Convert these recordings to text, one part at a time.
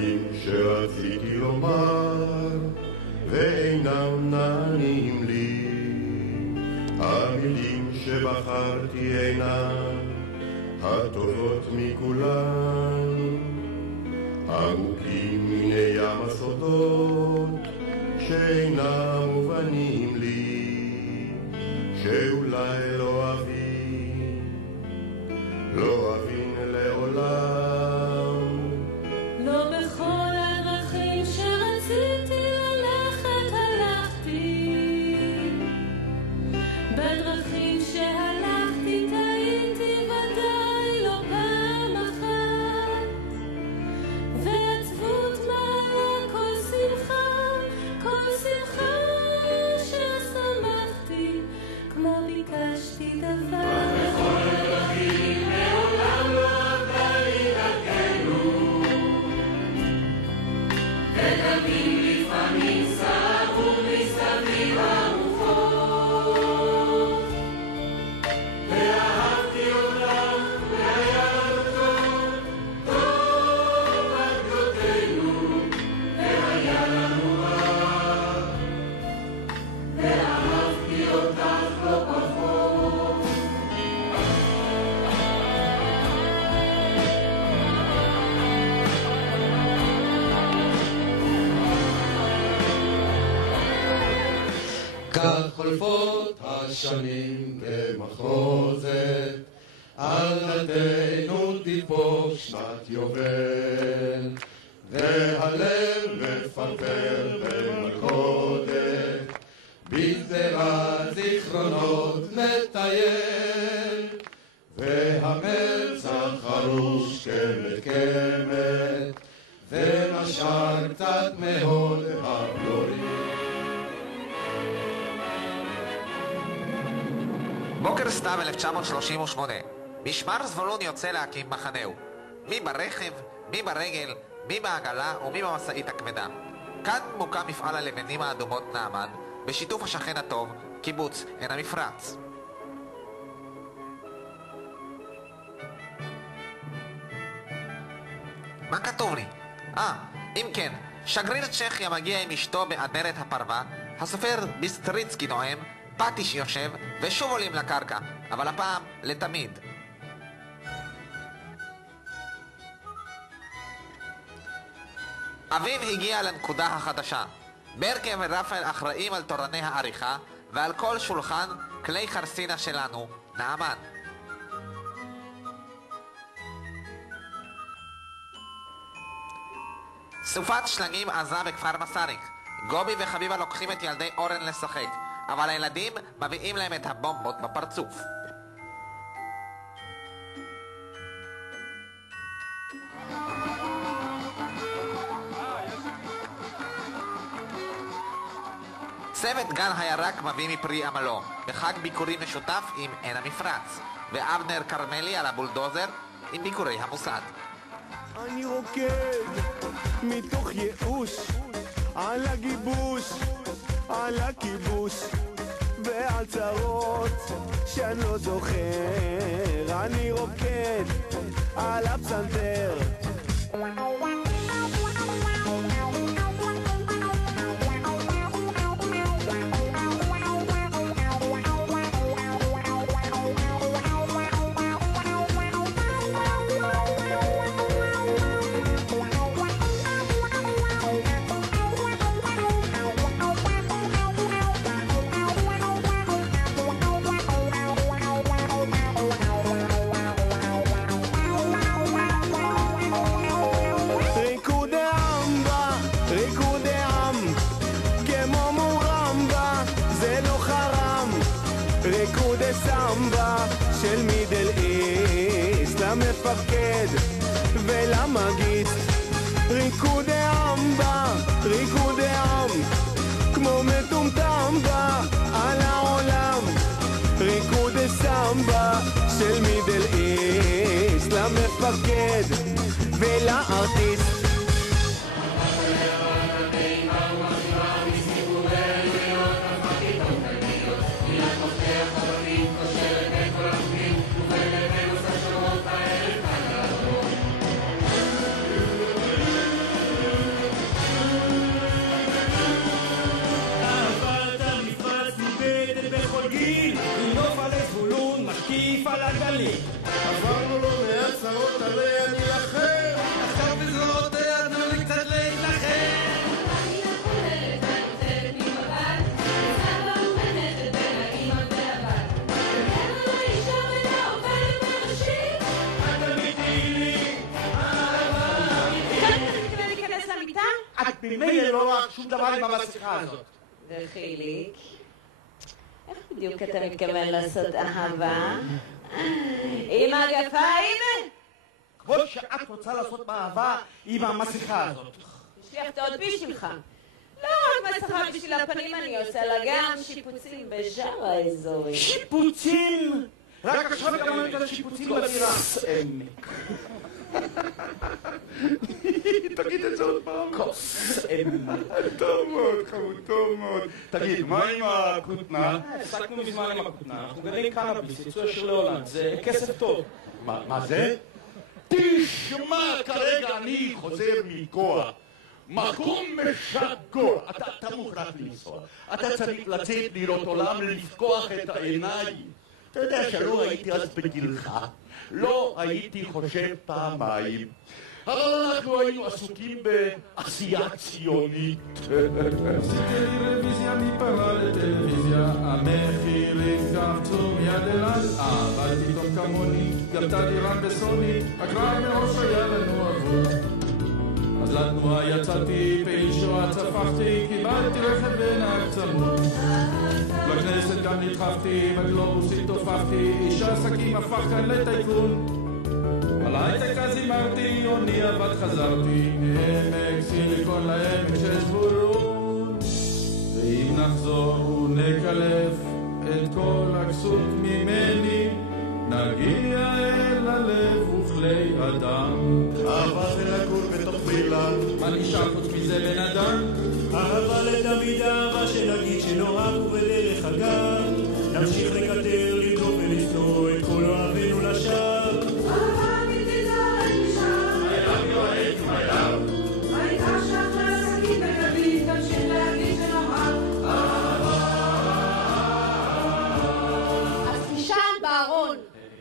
המילים שרציתי לומר ואינם נענים לי, המילים שבחרתי אינן הטובות מכולן, עמוקים מן ים הסודות שאינם מובנים לי, שאולי לא אבין, לא אבין לעולם. לא בכל הדרכים שרציתי ללכת הלכתי, בדרכים שהלכתי טעיתי ודאי לא פעם אחת, ועצבות מעלה כל שמחה ששמחתי כמו ביקשתי דבר. בכל הדרכים מעולם לא עבדה לי דרכנו, ודמים לפעמים סערו מסביב הרוחות, ואהבתי אותם והיה טוב, טוב עד גדותינו, והיה לנו רע, ואהבתי אותך לא פחות. כך חולפות השנים במחוזת, על נתנו תיפול שנת יובל, והלב מפרפר במלכודת, בשדרת זיכרונות מטייל, והמצח חרוש כמת כמת, ומשאר קצת מהוד הבלורים. בוקר סתיו 1938. משמר זבולון יוצא להקים מחנהו. מי ברכב, מי ברגל, מי בעגלה ומי במשאית הכבדה. כאן מוקם מפעל הלבנים האדומות נעמן, בשיתוף השכן הטוב, קיבוץ עין המפרץ. מה כתוב לי? אם כן, שגריר צ'כיה מגיע עם אשתו באדרת הפרווה, הסופר ביסטריצקי נואם, פטיש יושב, ושוב עולים לקרקע, אבל הפעם לתמיד. אביב הגיע לנקודה החדשה. ברקה ורפאל אחראים על תורני העריכה, ועל כל שולחן כלי חרסינה שלנו, נעמן. סופת שלגים עזה בכפר מסריק. גובי וחביבה לוקחים את ילדי אורן לשחק, אבל הילדים מביאים להם את הבומבות בפרצוף. צוות גן הירק מביא מפרי עמלו, בחג ביקורים משותף עם עין המפרץ, ואבנר קרמלי על הבולדוזר עם ביקורי המוסד. אני רוקד מתוך ייאוש על הגיבוש, על הכיבוש ועל צרות שאני לא זוכר. אני רוקד על הפסנתר. סמבה של מידל איסט, למפקד ולמגיסט. ריקודי אמבה, ריקודי עם, כמו מטומטם בה על העולם. ריקודי סמבה של מידל איסט, למפקד ולארטיסט. ממילא לא רק שום דבר עם המסכה הזאת. וחיליק, איך בדיוק אתה מתכוון לעשות אהבה? עם הגפיים? כמו שאת רוצה לעשות אהבה עם המסכה הזאת. יש לי הפתעות בשבילך. לא רק מסכה בשביל הפנים אני עושה, אלא גם שיפוצים בשאר האזורים. שיפוצים? רק עכשיו גם את השיפוצים בדירה. עמק. תגיד את זה עוד פעם. כוס עמק. טוב מאוד, חמוד, טוב מאוד. תגיד, מה עם הכותנה? הפסקנו מזמן עם הכותנה. אנחנו גרים קנאביס, יצוא ישיר להולנד. זה כסף טוב. מה זה? תשמע, כרגע אני חוזר מכוח. מקום משגור. אתה מוכרח לנסוע. אתה צריך לצאת לראות עולם, לפקוח את העיניים. אתה יודע שלא הייתי אז בגילך. לא הייתי חושב פעמיים. אבל אנחנו היינו עסוקים בעשייה ציונית. עשיתי רוויזיה מפרה לטלוויזיה, המחירים קפצו מיד אליי, אבל פתאום כמוני גבתה דירה בסוני, הקרב מראש היה לנו אבוד. אז לתנועה יצאתי, פעיל שואה צפחתי, קיבלתי רכב ונהג צמוד. לכנסת גם נדחפתי, בגלובוס התעופפתי, איש העסקים הפך כאן לטייקון. על הייטק אז הימרתי, עוני עבד חזרתי, מעמק סיליקון לעמק של זבולון. ואם נחזור ונקלף את כל הכסות ממני, נגיע אל הלב וכלי אדם. אהבה זה לגור בתוך וילה. מה נשאר חוץ מזה בן אדם? אהבה לתמיד אהבה שנגיד שנאהב ובדרך אגב נמשיך לקטר, לדאוג ולשנוא את כל אוהבינו לשווא. אהבה בלתי זורק משם העיקר שאחרי עסקים וקווים תמשיך להגיד שנאהב. אז תישן בארון.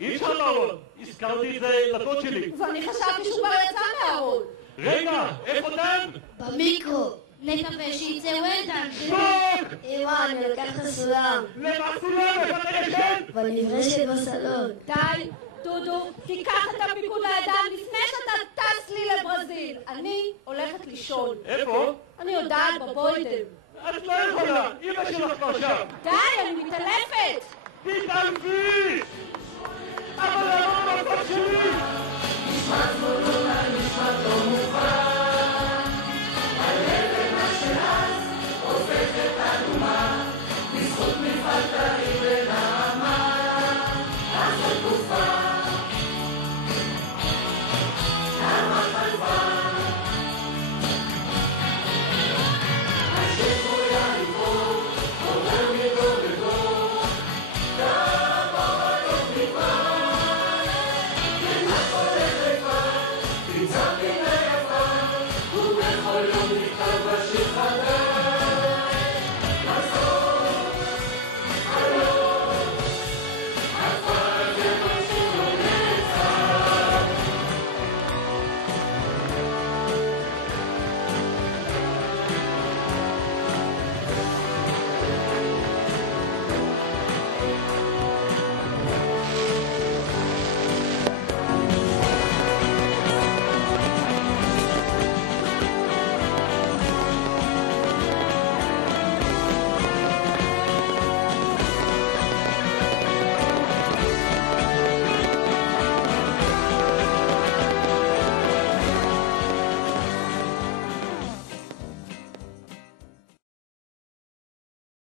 אי אפשר בארון. הזכרתי את זה לדוד שלי. ואני חשבתי שהוא כבר יצא מהארון. רגע, איפה דן? במיקרו, נקווה שיצא וולטן. שוק! איווה, אני לקח את הסולם. למה סולם? איפה אתה ישן? בנברשת בסלון. די, דודו, תיקח את הפיקוד לידיים לפני שאתה טס לי לברזיל. אני הולכת לישון. איפה? אני יודעת, בבוידם. את לא יכולה, אמא שלך כבר שם. די, אני מתעלפת. תתעלפי! אבל למה המקום שלי?